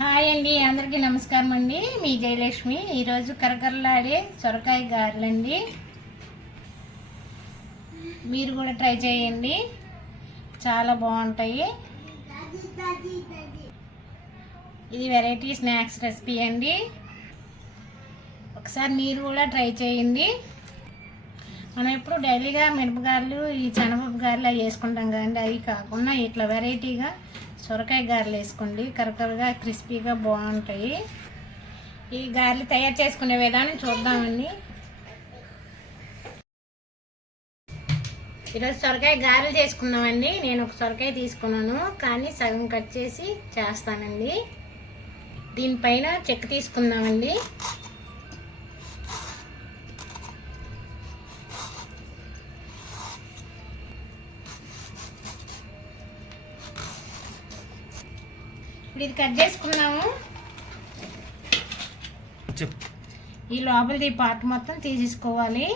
Hi అండి, అందరికీ నమస్కారం అండి. మీ జయలక్ష్మి. ఈరోజు కరకరలాడే సొరకాయ గారెలండి. మీరు కూడా ట్రై చేయండి, చాలా బాగుంటాయి. ఇది వెరైటీ స్నాక్స్ రెసిపీ అండి. ఒకసారి మీరు కూడా ట్రై చేయండి. మనం ఎప్పుడు డైలీగా మిరపగారెలు, ఈ శనగపప్పు గారెలు అవి వేసుకుంటాం కదండి. అవి కాకుండా ఇట్లా వెరైటీగా సొరకాయ గారెలు వేసుకోండి. కరకరగా క్రిస్పీగా బాగుంటాయి. ఈ గారెలు తయారు చేసుకునే విధానం చూద్దామండి. ఈరోజు సొరకాయ గారెలు చేసుకుందామండి. నేను ఒక సొరకాయ తీసుకున్నాను, కానీ సగం కట్ చేసి చేస్తానండి. దీనిపైన చెక్క తీసుకుందామండి. ఇప్పుడు ఇది కట్ చేసుకున్నాము. ఈ లోపలిది పార్ట్ మొత్తం తీసేసుకోవాలి.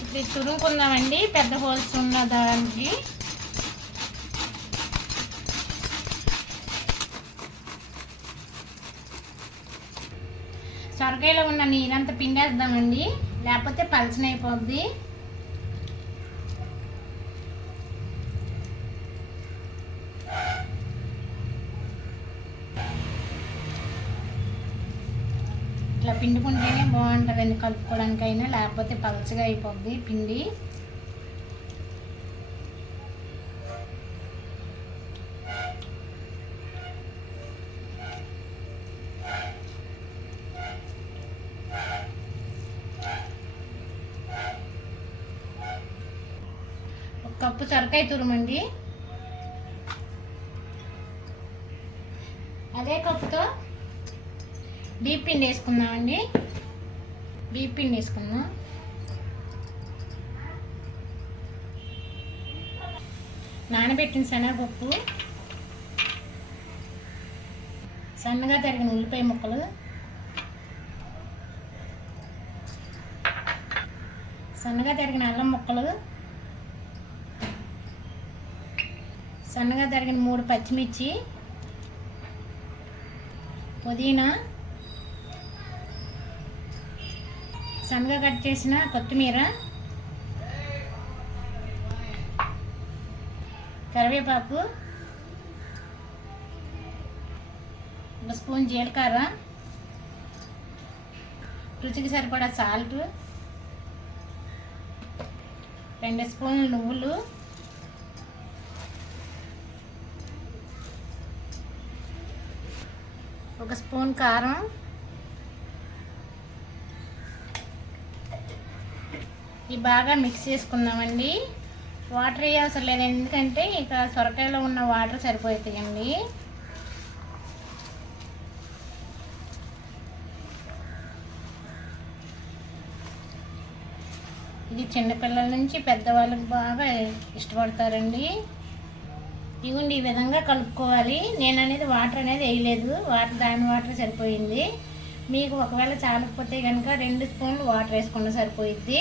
ఇప్పుడు ఇది తురుముకుందామండి, పెద్ద హోల్స్ ఉన్న దానికి. సొరకాయలో ఉన్న నీరంతా పిండేద్దామండి, లేకపోతే పలచనైపోద్ది. ఇట్లా పిండుకుంటేనే బాగుంటుందండి, కలుపుకోవడానికైనా, లేకపోతే పలచగా అయిపోద్ది పిండి. ఒక కప్పు సొరకాయ తురుమండి. అదే కప్పుతో బియ్యం పిండి వేసుకుందామండి. బియ్యం పిండి వేసుకుందాం. నానబెట్టిన శనగపప్పు, సన్నగా తరిగిన ఉల్లిపాయ ముక్కలు, సన్నగా తరిగిన అల్లం ముక్కలు, సన్నగా తరిగిన 3 పచ్చిమిర్చి, పుదీనా, సన్నగా కట్ చేసిన కొత్తిమీర, కరివేపాకు, 1 స్పూన్ జీలకర్ర, రుచికి సరిపడా సాల్ట్, 2 స్పూన్లు నువ్వులు, 1 స్పూన్ కారం, ఇవి బాగా మిక్స్ చేసుకుందామండి. వాటర్ వేయవసరం లేదు, ఎందుకంటే ఇక సొరకాయలో ఉన్న వాటర్ సరిపోతాయండి. ఇది చిన్నపిల్లల నుంచి పెద్దవాళ్ళకి బాగా ఇష్టపడతారండి. ఇవ్వండి, ఈ విధంగా కలుపుకోవాలి. నేను అనేది వాటర్ అనేది వేయలేదు, దాని వాటర్ సరిపోయింది. మీకు ఒకవేళ చాలకపోతే కనుక 2 స్పూన్లు వాటర్ వేసుకుంటే సరిపోయిద్ది.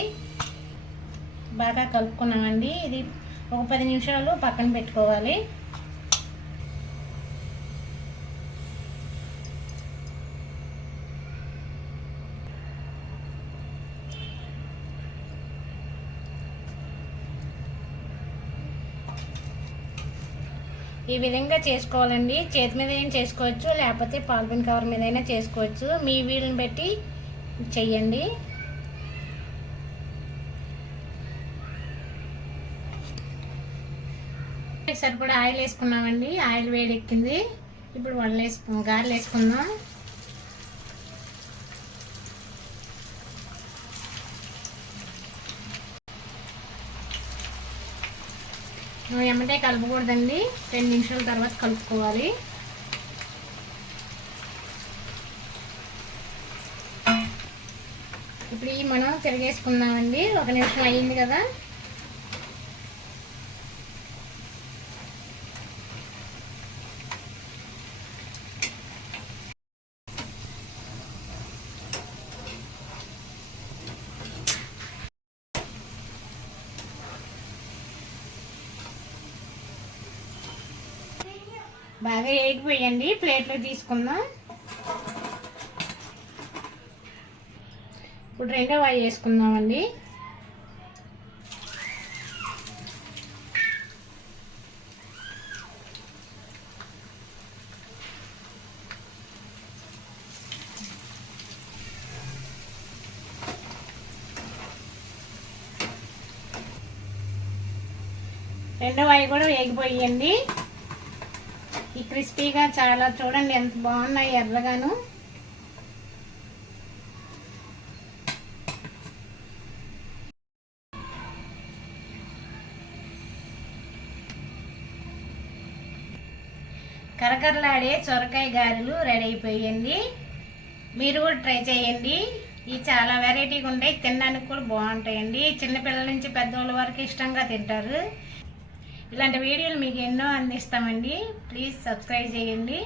బాగా కలుపుకున్నామండి. ఇది ఒక 10 నిమిషాలు పక్కన పెట్టుకోవాలి. ఈ విధంగా చేసుకోవాలండి. చేతి మీద అయినా చేసుకోవచ్చు, లేకపోతే పాలిథిన్ కవర్ మీద అయినా చేసుకోవచ్చు. మీ వీలుని బట్టి చెయ్యండి. సరిపడా ఆయిల్ వేసుకున్నామండి. ఆయిల్ వేడెక్కింది. ఇప్పుడు గారెలు వేసుకుందాం. ఎమ్మటే కలపకూడదండి, 2 నిమిషాల తర్వాత కలుపుకోవాలి. ఇప్పుడు ఈ మనం తిరిగేసుకుందామండి. 1 నిమిషం అయ్యింది కదా. బాగా వేగిపోయండి, ప్లేట్లో తీసుకుందాం. ఇప్పుడు రెండో వాయి వేసుకుందామండి. రెండో వాయి కూడా వేగిపోయండి. ఈ క్రిస్పీగా చాలా చూడండి ఎంత బాగున్నాయి ఎర్రగాను. కరకరలాడే సొరకాయ గారెలు రెడీ అయిపోయండి. మీరు కూడా ట్రై చేయండి. ఇవి చాలా వెరైటీగా ఉంటాయి, తినడానికి కూడా బాగుంటాయండి. చిన్నపిల్లల నుంచి పెద్దవాళ్ళ వరకు ఇష్టంగా తింటారు. ఇలాంటి వీడియోలు మీకు ఎన్నో అందిస్తామండి. ప్లీజ్ సబ్స్క్రైబ్ చేయండి.